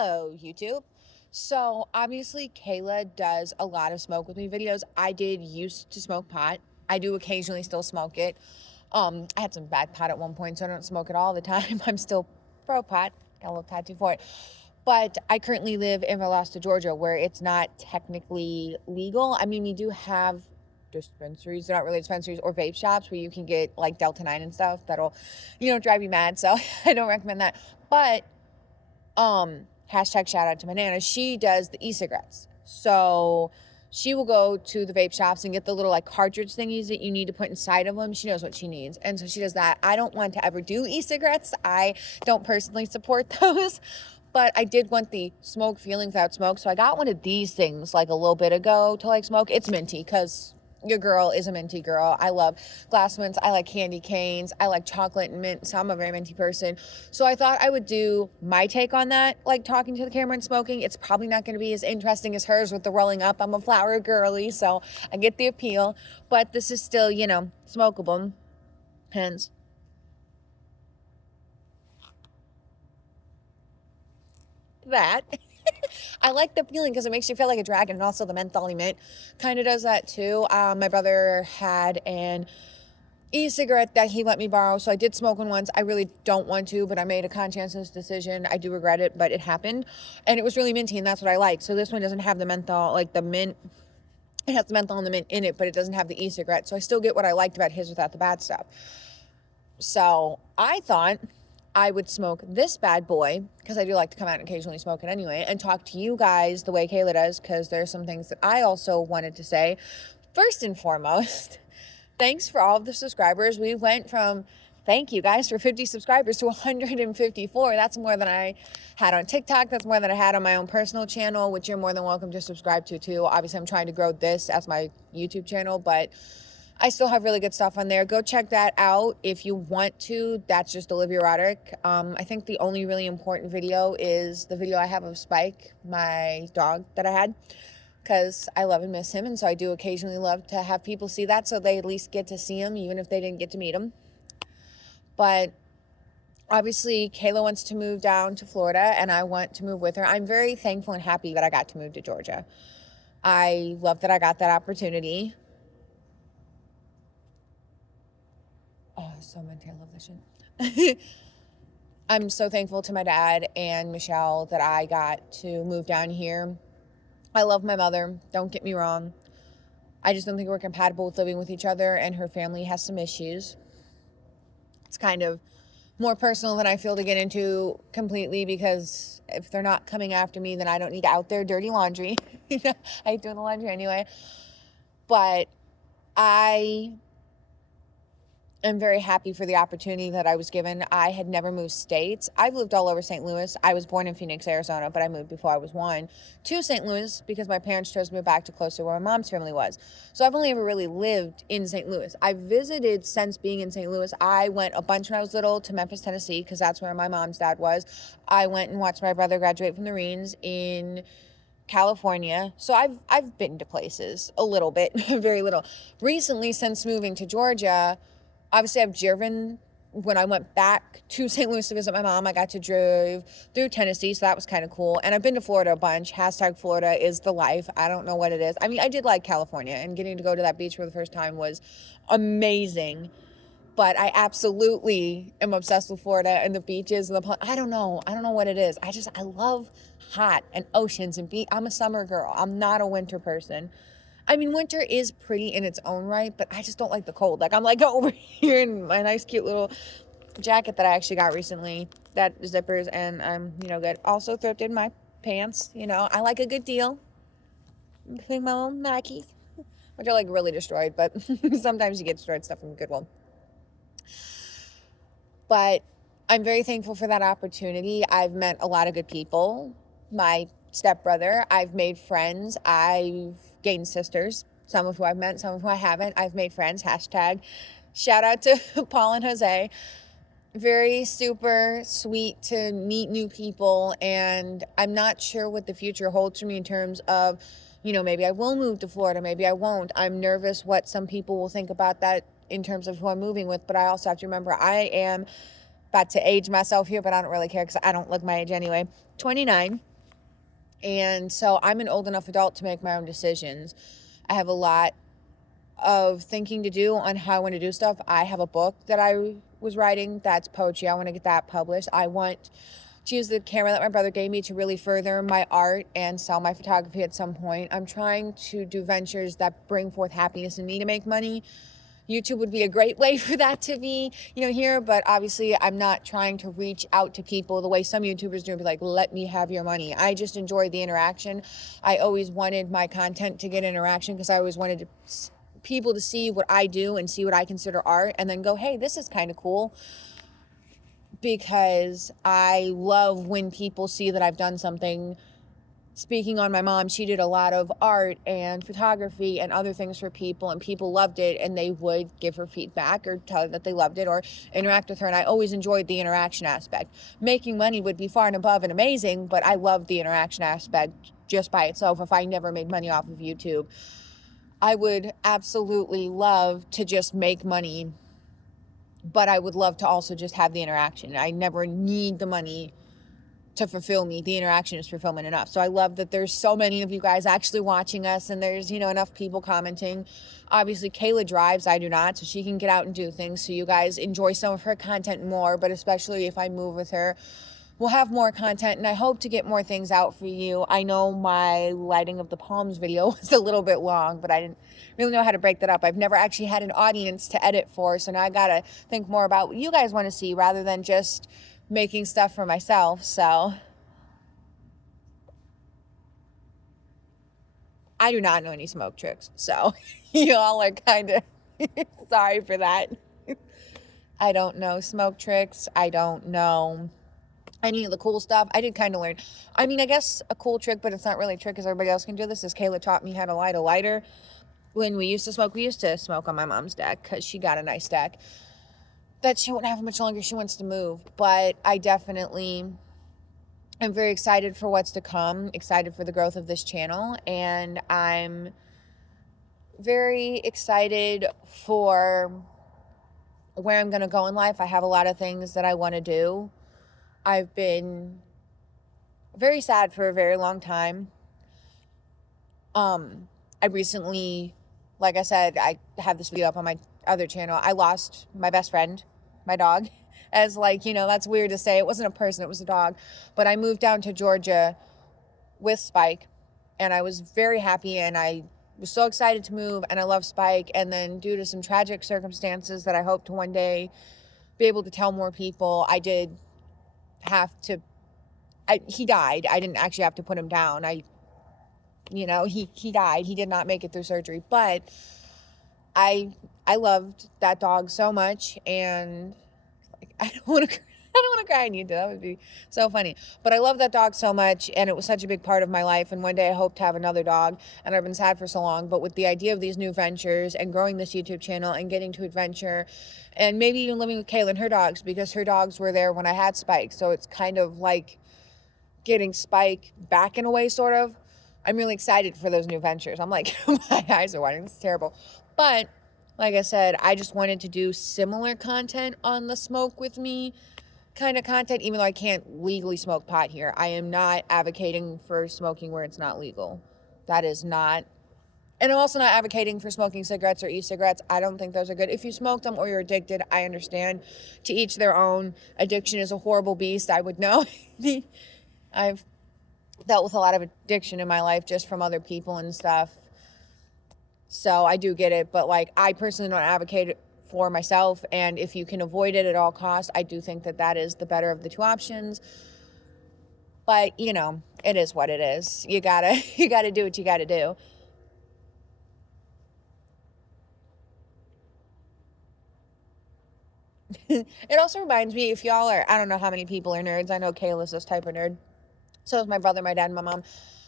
Hello, YouTube. So obviously Kayla does a lot of smoke with me videos. I did used to smoke pot. I do occasionally still smoke it. I had some bad pot at one point, so I don't smoke it all the time. I'm still pro pot. Got a little tattoo for it. But I currently live in Valdosta, Georgia, where it's not technically legal. I mean, we do have dispensaries. They're not really dispensaries or vape shops where you can get like Delta 9 and stuff that'll, drive you mad. So I don't recommend that. But hashtag shout out to my nana, she does the e-cigarettes. So she will go to the vape shops and get the little like cartridge thingies that you need to put inside of them. She knows what she needs, and so she does that. I don't want to ever do e-cigarettes. I don't personally support those, but I did want the smoke feeling without smoke, so I got one of these things like a little bit ago to like smoke. It's minty because your girl is a minty girl. I love glass mints. I like candy canes. I like chocolate and mint. So I'm a very minty person. So I thought I would do my take on that, like talking to the camera and smoking. It's probably not going to be as interesting as hers with the rolling up. I'm a flower girly, so I get the appeal. But this is still, smokable. Hence. That. I like the feeling because it makes you feel like a dragon, and also the menthol mint kind of does that too. My brother had an e-cigarette that he let me borrow, so I did smoke one once. I really don't want to, but I made a conscientious decision. I do regret it, but it happened, and it was really minty, and that's what I like. So this one doesn't have the menthol, like the mint. It has the menthol and the mint in it, but it doesn't have the e-cigarette, so I still get what I liked about his without the bad stuff. So I thought I would smoke this bad boy, because I do like to come out and occasionally smoke it anyway, and talk to you guys the way Kayla does, because there's some things that I also wanted to say. First and foremost, thanks for all of the subscribers. We went from, thank you guys for 50 subscribers to 154. That's more than I had on TikTok. That's more than I had on my own personal channel, which you're more than welcome to subscribe to too. Obviously, I'm trying to grow this as my YouTube channel, but I still have really good stuff on there. Go check that out if you want to. That's just Olivia Roderick. I think the only really important video is the video I have of Spike, my dog that I had, because I love and miss him. And so I do occasionally love to have people see that so they at least get to see him, even if they didn't get to meet him. But obviously, Kayla wants to move down to Florida, and I want to move with her. I'm very thankful and happy that I got to move to Georgia. I love that I got that opportunity. Oh, so minty. I love this shit. I'm so thankful to my dad and Michelle that I got to move down here. I love my mother. Don't get me wrong. I just don't think we're compatible with living with each other, and her family has some issues. It's kind of more personal than I feel to get into completely, because if they're not coming after me, then I don't need out their dirty laundry. I hate doing the laundry anyway. But I am very happy for the opportunity that I was given. I had never moved states. I've lived all over St. Louis. I was born in Phoenix, Arizona, but I moved before I was 1 to St. Louis because my parents chose to move back to closer where my mom's family was. So I've only ever really lived in St. Louis. I've visited since being in St. Louis. I went a bunch when I was little to Memphis, Tennessee, because that's where my mom's dad was. I went and watched my brother graduate from the Marines in California. So I've been to places a little bit, very little. Recently, since moving to Georgia, obviously I've driven. When I went back to St. Louis to visit my mom, I got to drive through Tennessee, so that was kind of cool. And I've been to Florida a bunch. Hashtag Florida is the life. I don't know what it is. I mean, I did like California, and getting to go to that beach for the first time was amazing. But I absolutely am obsessed with Florida and the beaches and I don't know what it is. I love hot and oceans and beach. I'm a summer girl. I'm not a winter person. I mean, winter is pretty in its own right, but I just don't like the cold. Like, I'm like over here in my nice, cute little jacket that I actually got recently that zippers, and I'm, good. Also thrifted my pants. I like a good deal. I think my little Nikes, which are like really destroyed, but sometimes you get destroyed stuff from Goodwill. But I'm very thankful for that opportunity. I've met a lot of good people. My stepbrother, I've made friends. I've gained sisters, some of who I've met, some of who I haven't. I've made friends. Hashtag shout out to Paul and Jose. Very super sweet to meet new people. And I'm not sure what the future holds for me in terms of, maybe I will move to Florida, maybe I won't. I'm nervous what some people will think about that in terms of who I'm moving with. But I also have to remember I am about to age myself here, but I don't really care because I don't look my age anyway. 29. And so I'm an old enough adult to make my own decisions. I have a lot of thinking to do on how I want to do stuff. I have a book that I was writing that's poetry. I want to get that published. I want to use the camera that my brother gave me to really further my art and sell my photography at some point. I'm trying to do ventures that bring forth happiness in me to make money. YouTube would be a great way for that to be, here, but obviously I'm not trying to reach out to people the way some YouTubers do and be like, let me have your money. I just enjoy the interaction. I always wanted my content to get interaction because I always wanted people to see what I do and see what I consider art and then go, hey, this is kind of cool. Because I love when people see that I've done something. Speaking on my mom, she did a lot of art and photography and other things for people, and people loved it, and they would give her feedback or tell her that they loved it or interact with her. And I always enjoyed the interaction aspect. Making money would be far and above and amazing, but I love the interaction aspect just by itself. If I never made money off of YouTube, I would absolutely love to just make money, but I would love to also just have the interaction. I never need the money to fulfill me. The interaction is fulfillment enough. So I love that there's so many of you guys actually watching us, and there's, enough people commenting. Obviously, Kayla drives, I do not, so she can get out and do things. So you guys enjoy some of her content more, but especially if I move with her, we'll have more content, and I hope to get more things out for you. I know my lighting of the palms video was a little bit long, but I didn't really know how to break that up. I've never actually had an audience to edit for, so now I gotta think more about what you guys want to see rather than just making stuff for myself. So I do not know any smoke tricks, so y'all are kind of sorry for that. I don't know smoke tricks. I don't know any of the cool stuff. I did kind of learn. I mean, I guess a cool trick, but it's not really a trick because everybody else can do this, is Kayla taught me how to light a lighter. When we used to smoke on my mom's deck because she got a nice deck that she won't have much longer. She wants to move, but I definitely am very excited for what's to come, excited for the growth of this channel, and I'm very excited for where I'm going to go in life. I have a lot of things that I want to do. I've been very sad for a very long time. I recently, like I said, I have this video up on my other channel. I lost my best friend, my dog, as that's weird to say. It wasn't a person, it was a dog. But I moved down to Georgia with Spike, and I was very happy, and I was so excited to move, and I love Spike. And then due to some tragic circumstances that I hope to one day be able to tell more people, I did have to, he died. I didn't actually have to put him down. He died. He did not make it through surgery, but I loved that dog so much, and I don't want to cry on YouTube. That would be so funny. But I love that dog so much, and it was such a big part of my life. And one day I hope to have another dog, and I've been sad for so long. But with the idea of these new ventures and growing this YouTube channel and getting to adventure, and maybe even living with Kayla and her dogs, because her dogs were there when I had Spike. So it's kind of like getting Spike back in a way, sort of. I'm really excited for those new ventures. I'm like, my eyes are watering. This is terrible. But like I said, I just wanted to do similar content on the smoke with me kind of content, even though I can't legally smoke pot here. I am not advocating for smoking where it's not legal. That is not. And I'm also not advocating for smoking cigarettes or e-cigarettes. I don't think those are good. If you smoke them or you're addicted, I understand. To each their own. Addiction is a horrible beast. I would know. I've dealt with a lot of addiction in my life just from other people and stuff. So I do get it. But I personally don't advocate it for myself, and if you can avoid it at all costs, I do think that is the better of the two options. But it is what it is. You gotta do what you gotta do. It also reminds me, if y'all are, I don't know how many people are nerds. I know Kayla's this type of nerd. So is my brother, my dad, and my mom.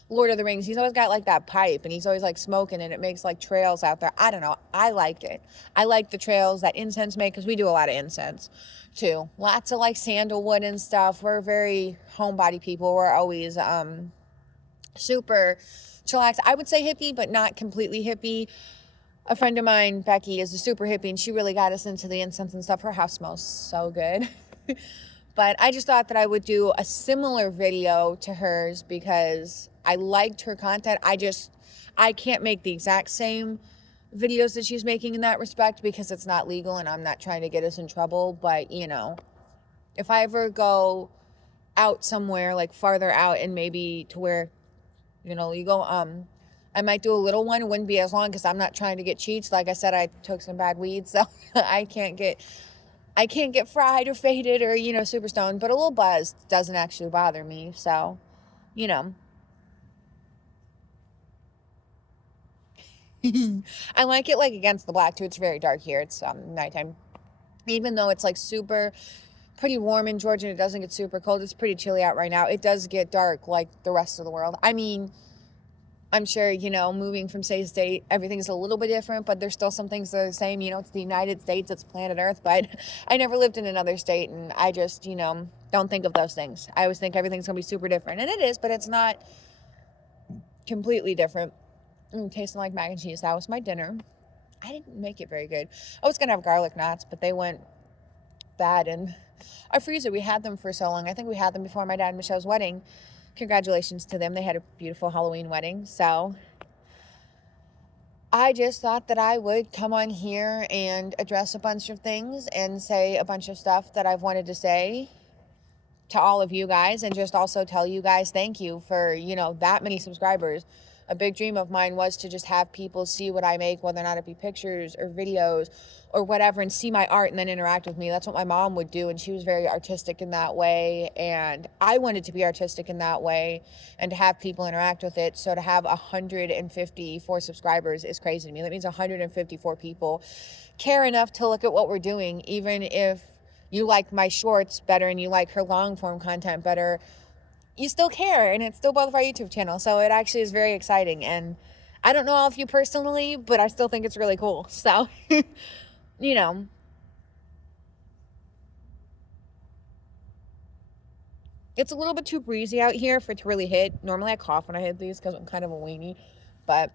Lord of the Rings, he's always got that pipe, and he's always smoking, and it makes trails out there. I don't know. I like it. I like the trails that incense make, because we do a lot of incense too. Lots of sandalwood and stuff. We're very homebody people. We're always super chillax. I would say hippie, but not completely hippie. A friend of mine, Becky, is a super hippie, and she really got us into the incense and stuff. Her house smells so good. But I just thought that I would do a similar video to hers, because I liked her content. I can't make the exact same videos that she's making in that respect because it's not legal and I'm not trying to get us in trouble. But, you know, if I ever go out somewhere, like farther out and maybe to where, you know, you go, I might do a little one. It wouldn't be as long because I'm not trying to get cheats. Like I said, I took some bad weed, so I can't get fried or faded or, you know, super stoned, but a little buzz doesn't actually bother me. So, you know, I like it like against the black too. It's very dark here. It's nighttime. Even though it's like super pretty warm in Georgia and it doesn't get super cold, it's pretty chilly out right now. It does get dark like the rest of the world. I mean, I'm sure, you know, moving from state to state, everything's a little bit different, but there's still some things that are the same. You know, it's the United States, it's planet Earth, but I never lived in another state, and I just, you know, don't think of those things. I always think everything's going to be super different, and it is, but it's not completely different. Tasting like mac and cheese. That was my dinner. I didn't make it very good. I was going to have garlic knots, but they went bad in our freezer. We had them for so long. I think we had them before my dad and Michelle's wedding. Congratulations to them. They had a beautiful Halloween wedding. So I just thought that I would come on here and address a bunch of things and say a bunch of stuff that I've wanted to say to all of you guys, and just also tell you guys thank you for, you know, that many subscribers. A big dream of mine was to just have people see what I make, whether or not it be pictures or videos or whatever, and see my art and then interact with me. That's what my mom would do, and she was very artistic in that way, and I wanted to be artistic in that way and to have people interact with it. So to have 154 subscribers is crazy to me. That means 154 people care enough to look at what we're doing, even if you like my shorts better and you like her long form content better, you still care, and it's still both of our YouTube channel. So it actually is very exciting, and I don't know all of you personally, but I still think it's really cool. So, you know, it's a little bit too breezy out here for it to really hit. Normally I cough when I hit these because I'm kind of a weenie, but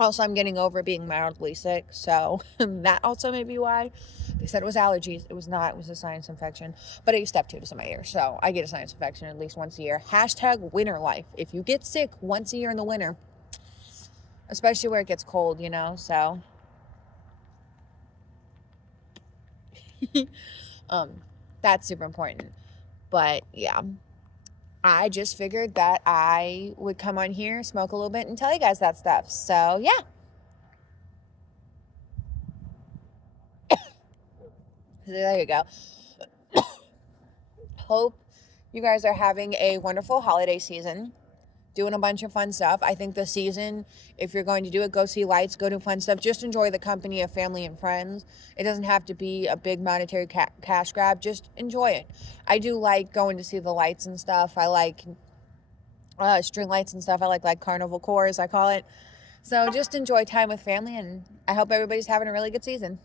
also I'm getting over being mildly sick, so that also may be why. They said it was allergies. It was not. It was a sinus infection. But I use step tubes in my ear, so I get a sinus infection at least once a year. Hashtag winter life. If you get sick once a year in the winter, especially where it gets cold, you know, so. That's super important. But yeah, I just figured that I would come on here, smoke a little bit, and tell you guys that stuff. So yeah. There you go. Hope you guys are having a wonderful holiday season, doing a bunch of fun stuff. I think this season, if you're going to do it, go see lights, go do fun stuff. Just enjoy the company of family and friends. It doesn't have to be a big monetary cash grab. Just enjoy it. I do like going to see the lights and stuff. I like string lights and stuff. I like carnival cores, I call it. So just enjoy time with family, and I hope everybody's having a really good season.